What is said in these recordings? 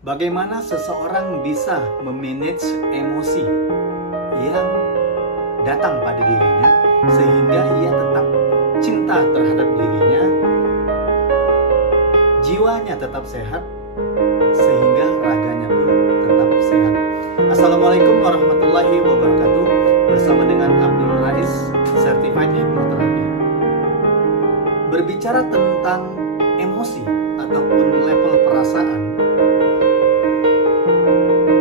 Bagaimana seseorang bisa memanage emosi yang datang pada dirinya sehingga ia tetap cinta terhadap dirinya, jiwanya tetap sehat, sehingga raganya pun tetap sehat. Assalamualaikum warahmatullahi wabarakatuh. Bersama dengan Abdul Rais, Certified Hypnotherapy. Berbicara tentang emosi ataupun level perasaan,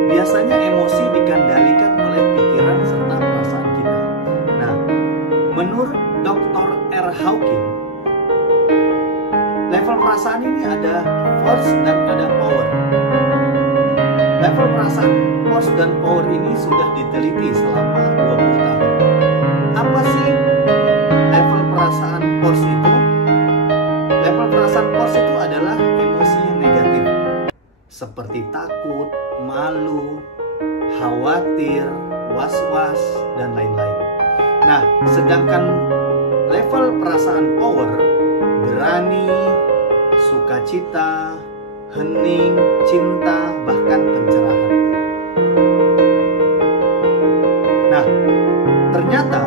biasanya emosi dikendalikan oleh pikiran serta perasaan kita. Nah, menurut Dr. R. Hawking, level perasaan ini ada force dan ada power. Level perasaan force dan power ini sudah diteliti selama 20 tahun. Apa sih level perasaan force itu? Level perasaan force itu adalah emosi yang negatif, seperti takut, malu, khawatir, was-was, dan lain-lain. Nah, sedangkan level perasaan power, berani, sukacita, hening, cinta, bahkan pencerahan. Nah, ternyata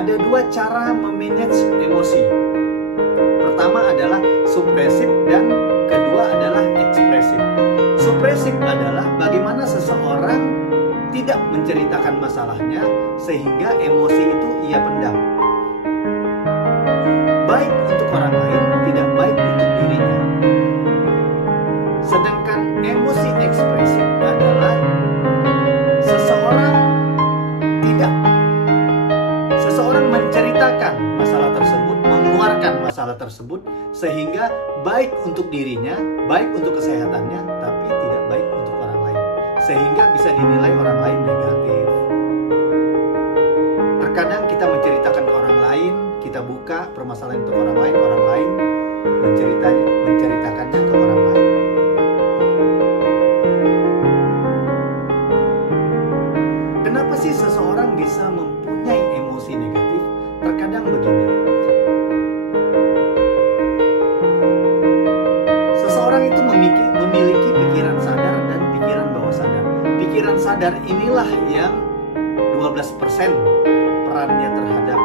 ada dua cara memanage emosi. Pertama adalah supresif dan kedua adalah ekspresif. Supresif adalah bagaimana seseorang tidak menceritakan masalahnya sehingga emosi itu ia pendam. Baik untuk orang lain, tidak baik untuk dirinya. Sedangkan emosi ekspresif adalah seseorang menceritakan masalah tersebut, mengeluarkan masalah tersebut sehingga baik untuk dirinya, baik untuk kesehatannya, tapi tidak baik untuk orang lain, sehingga bisa dinilai orang lain negatif. Terkadang kita menceritakan ke orang lain, kita buka permasalahan untuk orang lain menceritakannya ke orang lain. Kenapa sih seseorang bisa mempunyai emosi negatif? Terkadang begini, seseorang itu memiliki pikiran sadar dan pikiran bawah sadar. Pikiran sadar inilah yang 12% perannya terhadap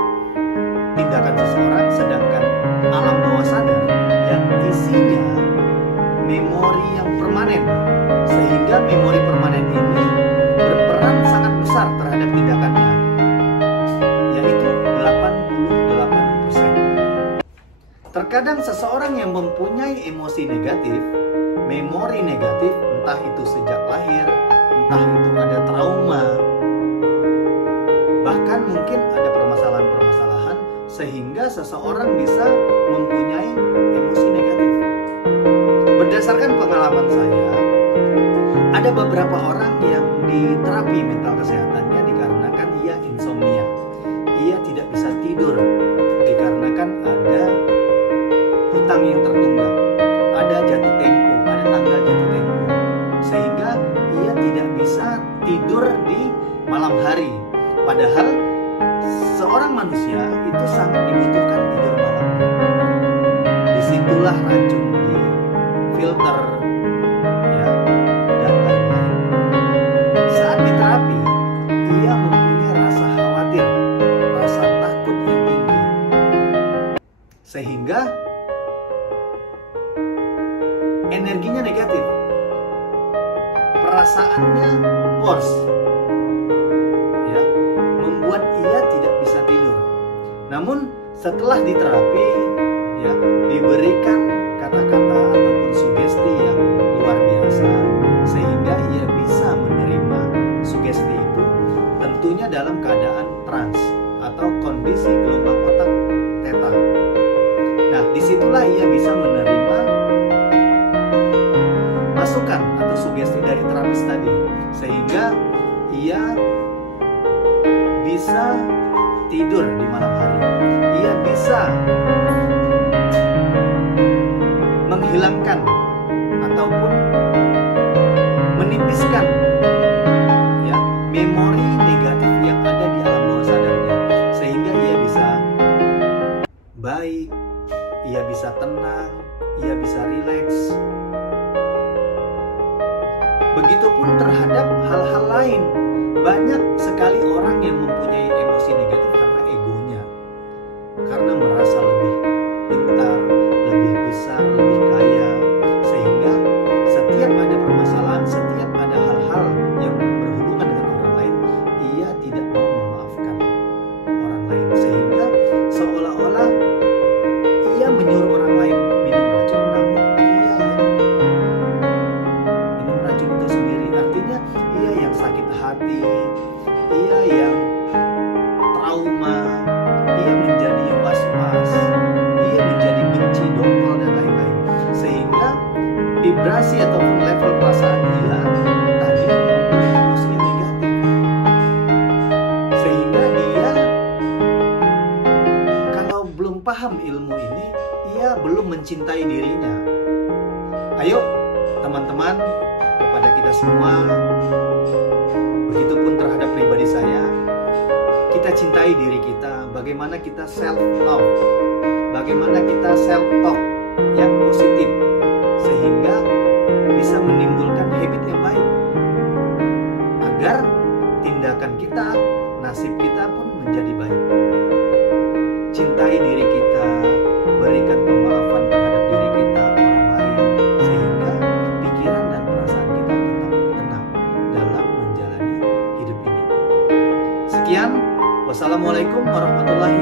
tindakan seseorang, sedangkan alam bawah sadar yang isinya memori yang permanen, sehingga memori permanen ini berperan sangat besar terhadap tindakannya, yaitu 88%. Terkadang seseorang yang mempunyai emosi negatif, memori negatif, entah itu sejak lahir, entah itu ada trauma, bahkan mungkin ada permasalahan-permasalahan sehingga seseorang bisa mempunyai emosi negatif. Berdasarkan pengalaman saya, ada beberapa orang yang di terapi mental kesehatannya dikarenakan ia insomnia. Ia tidak bisa tidur dikarenakan ada hutang yang tertunggak, ada jatuh tempo, ada tanggal jatuh tempo, sehingga ia tidak bisa tidur di malam hari. Padahal seorang manusia itu sangat dibutuhkan tidur malam. Disitulah racun di filter, ya, dan lain-lain. Saat di terapi, ia mempunyai rasa khawatir, rasa takut yang tinggi, sehingga energinya negatif, perasaannya force, ya, membuat ia tidak bisa tidur. Namun setelah diterapi, ya, diberikan kata-kata ataupun sugesti yang luar biasa sehingga ia bisa menerima sugesti itu, tentunya dalam keadaan trans atau kondisi gelombang otak theta. Nah, disitulah ia bisa menerima masukan atau sugesti dari terapis tadi, sehingga ia bisa tidur di malam hari. Ia bisa menghilangkan ataupun menipiskan, ya, memori negatif yang ada di alam bawah sadarnya, sehingga ia bisa baik, ia bisa tenang, ia bisa rileks. Begitupun terhadap hal-hal lain. Banyak sekali orang yang mempunyai emosi negatif karena egonya, karena merasa lebih pintar, lebih besar, lebih kaya, sehingga setiap ada permasalahan, setiap ada hal-hal yang berhubungan dengan orang lain, ia tidak mau memaafkan orang lain, sehingga seolah-olah ia menyuruh orang lain minum racun, namun ia yang minum racun itu sendiri. Artinya ia yang sakit hati, ia yang trauma, ia menjadi was-was, ia menjadi benci, dongkol, dan lain-lain, sehingga vibrasi ataupun level perasaan dia tadi mempunyai emosi negatif, sehingga dia kalau belum paham ilmu ini, ia belum mencintai dirinya. Ayo teman-teman, kepada kita semua, begitupun terhadap pribadi saya, kita cintai diri kita. Bagaimana kita self love, bagaimana kita self talk yang positif, sehingga bisa menimbulkan habit yang baik, agar tindakan kita, nasib kita pun menjadi baik. Cintai diri kita, berikan pemaafan terhadap diri kita, orang lain, sehingga pikiran dan perasaan kita tetap tenang dalam menjalani hidup ini. Sekian, wassalamualaikum warahmatullahi